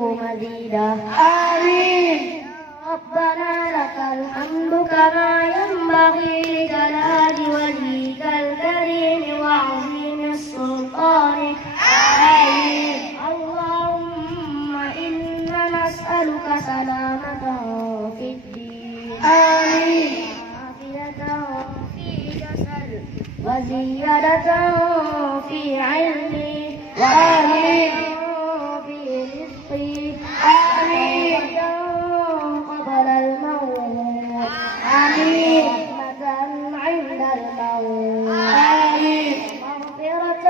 مزيدا. آمين. ربنا لك الحمد كما ينبغي لجلال وجهك الكريم وعظيم سلطانك. آمين. اللهم إنا نسألك سلامة في الدين. آمين. وعافية في جسد وزيادة في علمي. آمين. في رزقي. آمين. قبل الموت. آمين. رحمة عند الموت. آمين. مغفرة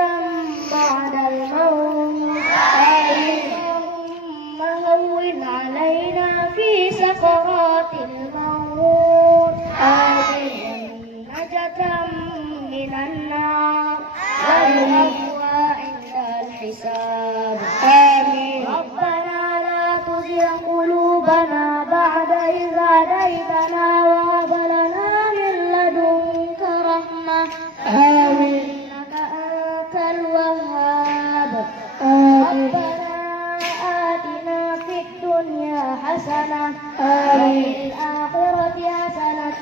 بعد الموت. آمين. اللهم هون علينا في سكرات الموت. آمين. نجاة من النار والعفو عند الحساب. آمين. ربنا لا تزغ قلوبنا بعد إذ هديتنا وهب لنا من لدنك رحمة. آمين. إنك أنت الوهاب. ربنا آتنا في الدنيا حسنة وفي الآخرة حسنة